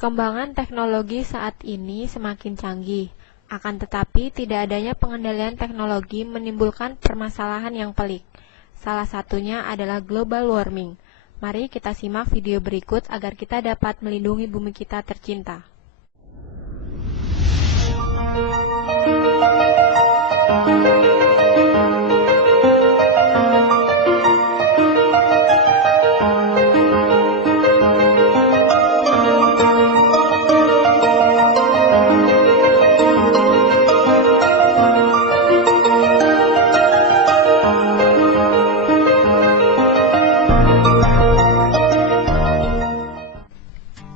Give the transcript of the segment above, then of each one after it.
Perkembangan teknologi saat ini semakin canggih, akan tetapi tidak adanya pengendalian teknologi menimbulkan permasalahan yang pelik. Salah satunya adalah global warming. Mari kita simak video berikut agar kita dapat melindungi bumi kita tercinta.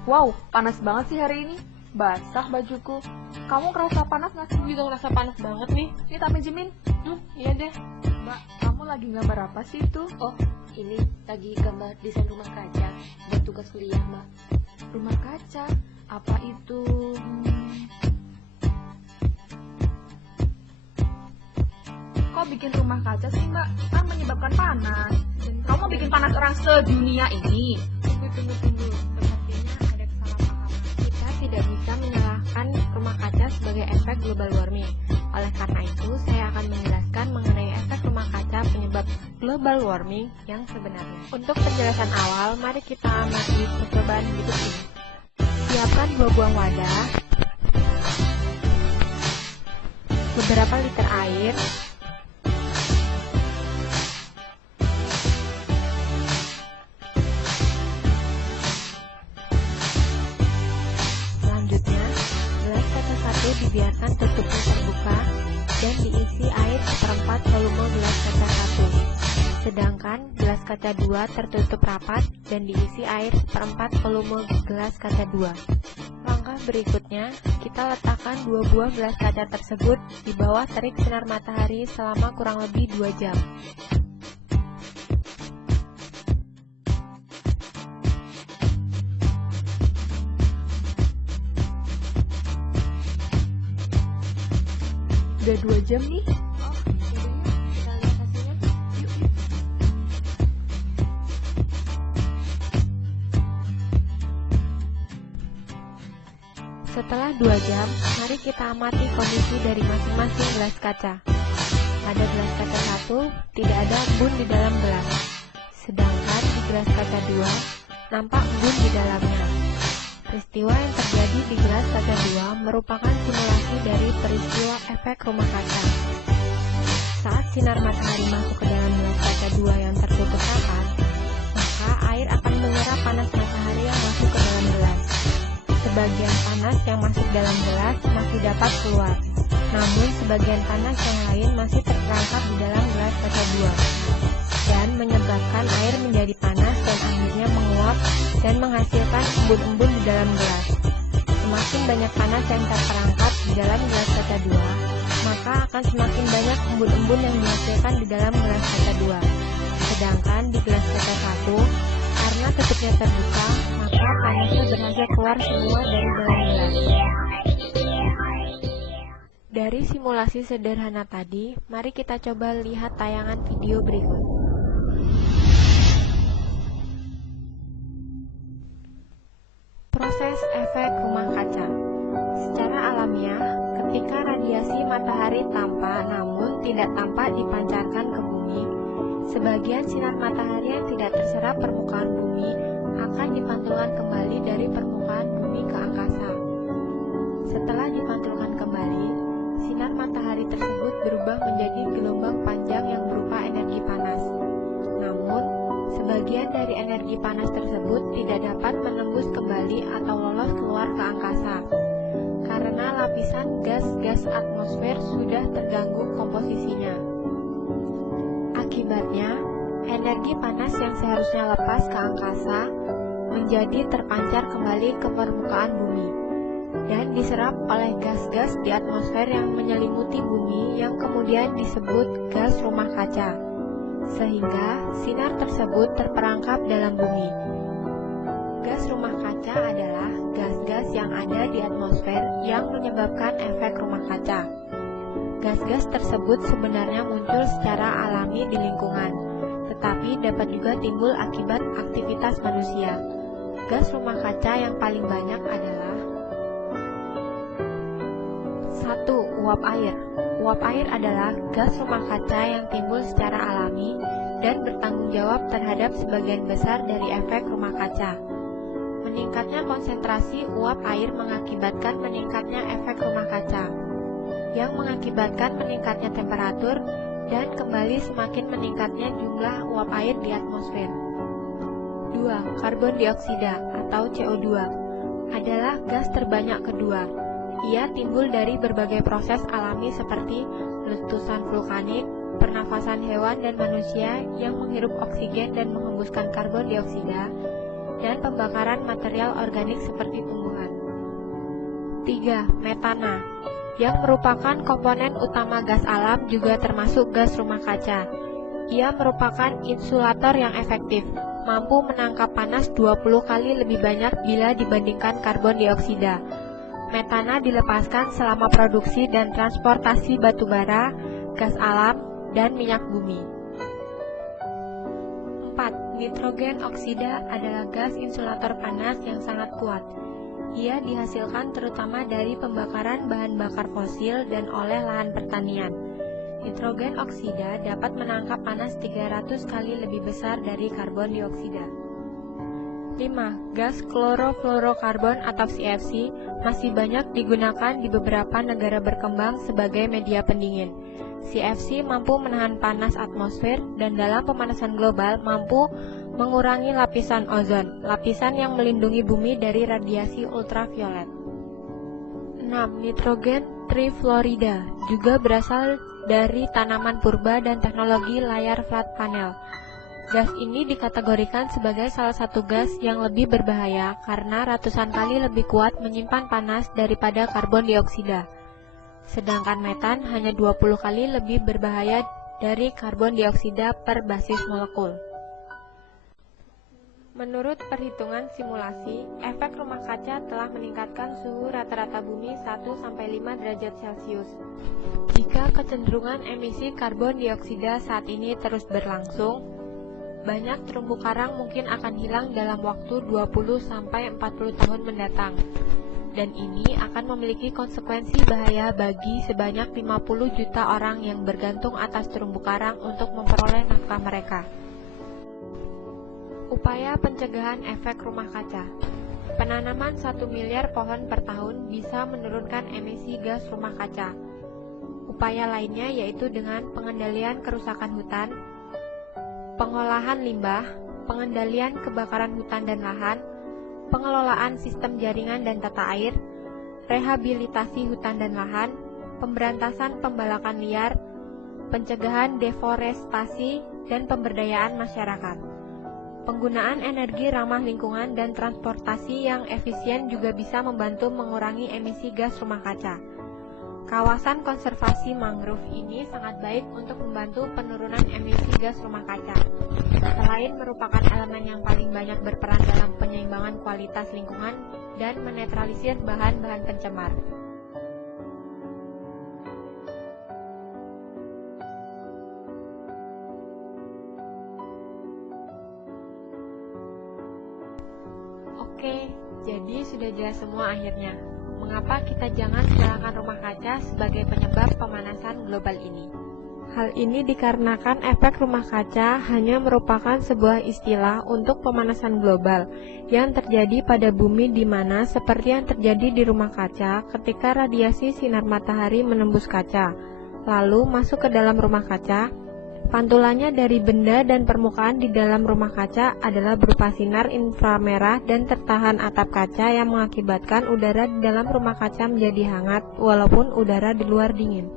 Wow, panas banget sih hari ini. Basah bajuku. Kamu ngerasa panas nggak sih? Juga ngerasa panas banget nih. Ini tak pinjemin. Iya deh. Mbak, kamu lagi gambar apa sih itu? Oh, ini lagi gambar desain rumah kaca buat tugas kuliah, Mbak. Rumah kaca? Apa itu? Kok bikin rumah kaca sih, Mbak? Kan menyebabkan panas. Kamu bikin panas orang sedunia ini. Tunggu. Sepertinya ada kesalahpahaman. Kita tidak bisa menyalahkan rumah kaca sebagai efek global warming. Oleh karena itu, saya akan menjelaskan mengenai efek rumah kaca penyebab global warming yang sebenarnya. Untuk penjelasan awal, mari kita amati percobaan berikut ini. Siapkan 2 buah wadah, beberapa liter air, selanjutnya gelas kaca 1 dibiarkan tutupnya terbuka dan diisi air 1/4 volume gelas kaca 1. Sedangkan gelas kaca 2 tertutup rapat dan diisi air 1/4 volume gelas kaca 2. Langkah berikutnya, kita letakkan 2 buah gelas kaca tersebut di bawah terik sinar matahari selama kurang lebih 2 jam. Udah 2 jam nih. Kita lihat hasilnya. Setelah 2 jam, mari kita amati kondisi dari masing-masing gelas kaca. Pada gelas kaca 1, tidak ada embun di dalam gelas. Sedangkan di gelas kaca 2, nampak embun di dalamnya. Peristiwa yang terjadi di gelas kaca 2 merupakan simulasi dari peristiwa efek rumah kaca. Saat sinar matahari masuk ke dalam gelas kaca 2 yang tertutup rapat, maka air akan menyerap panas matahari yang masuk ke dalam gelas. Sebagian panas yang masuk dalam gelas masih dapat keluar, namun sebagian panas yang lain masih terperangkap di dalam gelas kaca 2 dan menyebabkan air menjadi panas dan akhirnya menguap dan menghasilkan embun-embun di dalam gelas. Semakin banyak panas yang terperangkap di dalam gelas kaca 2, maka akan semakin banyak embun-embun yang dihasilkan di dalam gelas kaca 2. Sedangkan di gelas kaca 1, karena tutupnya terbuka, maka panasnya berhasil keluar semua dari dalam gelas. Dari simulasi sederhana tadi, mari kita coba lihat tayangan video berikut. Proses efek rumah kaca. Secara alamiah, ketika radiasi matahari tampak namun tidak tampak dipancarkan ke bumi, sebagian sinar matahari yang tidak terserap permukaan bumi akan dipantulkan kembali dari permukaan bumi ke angkasa. Setelah dipantulkan kembali, sinar matahari tersebut berubah menjadi gelombang panjang yang berupa energi panas. Namun, sebagian dari energi panas tersebut tidak dapat menembus kembali atau lolos keluar ke angkasa, karena lapisan gas-gas atmosfer sudah terganggu komposisinya. Akibatnya, energi panas yang seharusnya lepas ke angkasa menjadi terpancar kembali ke permukaan bumi dan diserap oleh gas-gas di atmosfer yang menyelimuti bumi yang kemudian disebut gas rumah kaca, sehingga sinar tersebut terperangkap dalam bumi. Gas rumah kaca adalah gas-gas yang ada di atmosfer yang menyebabkan efek rumah kaca. Gas-gas tersebut sebenarnya muncul secara alami di lingkungan, tetapi dapat juga timbul akibat aktivitas manusia. gas rumah kaca yang paling banyak adalah 1. Uap air. Uap air adalah gas rumah kaca yang timbul secara alami dan bertanggung jawab terhadap sebagian besar dari efek rumah kaca. Meningkatnya konsentrasi uap air mengakibatkan meningkatnya efek rumah kaca, yang mengakibatkan meningkatnya temperatur dan kembali semakin meningkatnya jumlah uap air di atmosfer. 2. Karbon dioksida atau CO2 adalah gas terbanyak kedua. Ia timbul dari berbagai proses alami seperti letusan vulkanik, pernafasan hewan dan manusia yang menghirup oksigen dan menghembuskan karbon dioksida, dan pembakaran material organik seperti tumbuhan. 3. Metana, yang merupakan komponen utama gas alam juga termasuk gas rumah kaca. Ia merupakan insulator yang efektif, mampu menangkap panas 20 kali lebih banyak bila dibandingkan karbon dioksida. Metana dilepaskan selama produksi dan transportasi batu bara, gas alam, dan minyak bumi. 4. Nitrogen oksida adalah gas insulator panas yang sangat kuat. Ia dihasilkan terutama dari pembakaran bahan bakar fosil dan oleh lahan pertanian. Nitrogen oksida dapat menangkap panas 300 kali lebih besar dari karbon dioksida. 5. Gas klorofluorokarbon atau CFC masih banyak digunakan di beberapa negara berkembang sebagai media pendingin. CFC mampu menahan panas atmosfer dan dalam pemanasan global mampu mengurangi lapisan ozon, lapisan yang melindungi bumi dari radiasi ultraviolet. 6. Nitrogen trifluorida juga berasal dari tanaman purba dan teknologi layar flat panel. Gas ini dikategorikan sebagai salah satu gas yang lebih berbahaya karena ratusan kali lebih kuat menyimpan panas daripada karbon dioksida. Sedangkan metan hanya 20 kali lebih berbahaya dari karbon dioksida per basis molekul. Menurut perhitungan simulasi, efek rumah kaca telah meningkatkan suhu rata-rata bumi 1-5 derajat Celcius. Jika kecenderungan emisi karbon dioksida saat ini terus berlangsung, banyak terumbu karang mungkin akan hilang dalam waktu 20-40 tahun mendatang. Dan ini akan memiliki konsekuensi bahaya bagi sebanyak 50 juta orang yang bergantung atas terumbu karang untuk memperoleh nafkah mereka. Upaya pencegahan efek rumah kaca. Penanaman 1 miliar pohon per tahun bisa menurunkan emisi gas rumah kaca. Upaya lainnya yaitu dengan pengendalian kerusakan hutan, pengolahan limbah, pengendalian kebakaran hutan dan lahan, pengelolaan sistem jaringan dan tata air, rehabilitasi hutan dan lahan, pemberantasan pembalakan liar, pencegahan deforestasi, dan pemberdayaan masyarakat. Penggunaan energi ramah lingkungan dan transportasi yang efisien juga bisa membantu mengurangi emisi gas rumah kaca. Kawasan konservasi mangrove ini sangat baik untuk membantu penurunan emisi gas rumah kaca. Selain merupakan elemen yang paling banyak berperan dalam penyeimbangan kualitas lingkungan dan menetralisir bahan-bahan pencemar. Oke, jadi sudah jelas semua akhirnya. Mengapa kita jangan gunakan rumah kaca sebagai penyebab pemanasan global ini? Hal ini dikarenakan efek rumah kaca hanya merupakan sebuah istilah untuk pemanasan global yang terjadi pada bumi di mana seperti yang terjadi di rumah kaca ketika radiasi sinar matahari menembus kaca, lalu masuk ke dalam rumah kaca. Pantulannya dari benda dan permukaan di dalam rumah kaca adalah berupa sinar inframerah dan tertahan atap kaca yang mengakibatkan udara di dalam rumah kaca menjadi hangat walaupun udara di luar dingin.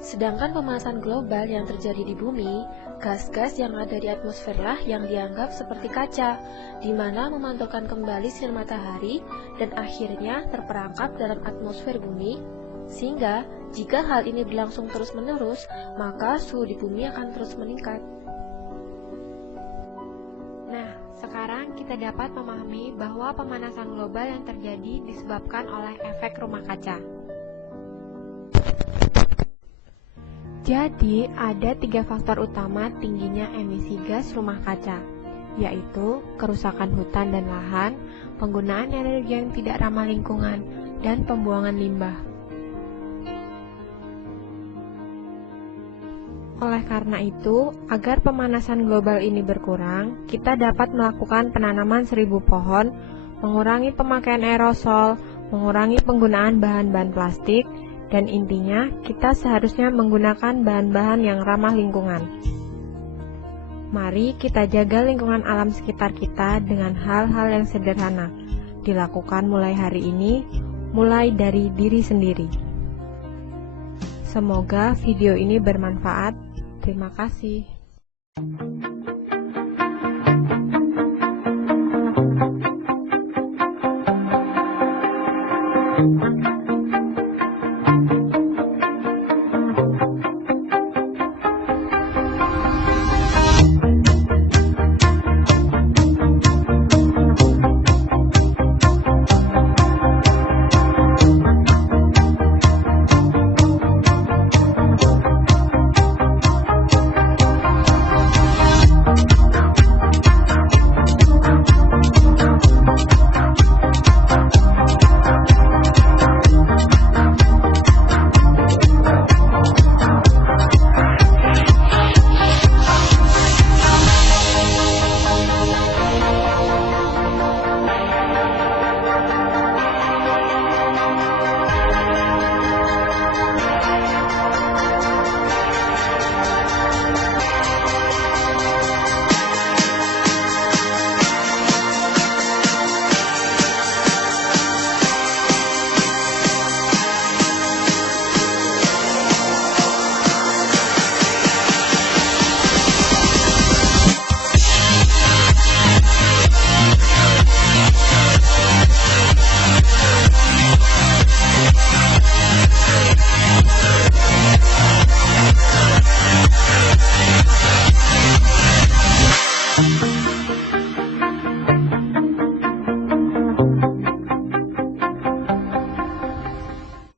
Sedangkan pemanasan global yang terjadi di bumi, gas-gas yang ada di atmosferlah yang dianggap seperti kaca, di mana memantulkan kembali sinar matahari dan akhirnya terperangkap dalam atmosfer bumi, sehingga jika hal ini berlangsung terus-menerus, maka suhu di bumi akan terus meningkat. Nah, sekarang kita dapat memahami bahwa pemanasan global yang terjadi disebabkan oleh efek rumah kaca. Jadi, ada 3 faktor utama tingginya emisi gas rumah kaca. yaitu kerusakan hutan dan lahan, penggunaan energi yang tidak ramah lingkungan, dan pembuangan limbah. Oleh karena itu, agar pemanasan global ini berkurang, kita dapat melakukan penanaman 1000 pohon, mengurangi pemakaian aerosol, mengurangi penggunaan bahan-bahan plastik, dan intinya kita seharusnya menggunakan bahan-bahan yang ramah lingkungan. Mari kita jaga lingkungan alam sekitar kita dengan hal-hal yang sederhana, dilakukan mulai hari ini, mulai dari diri sendiri. Semoga video ini bermanfaat. Terima kasih.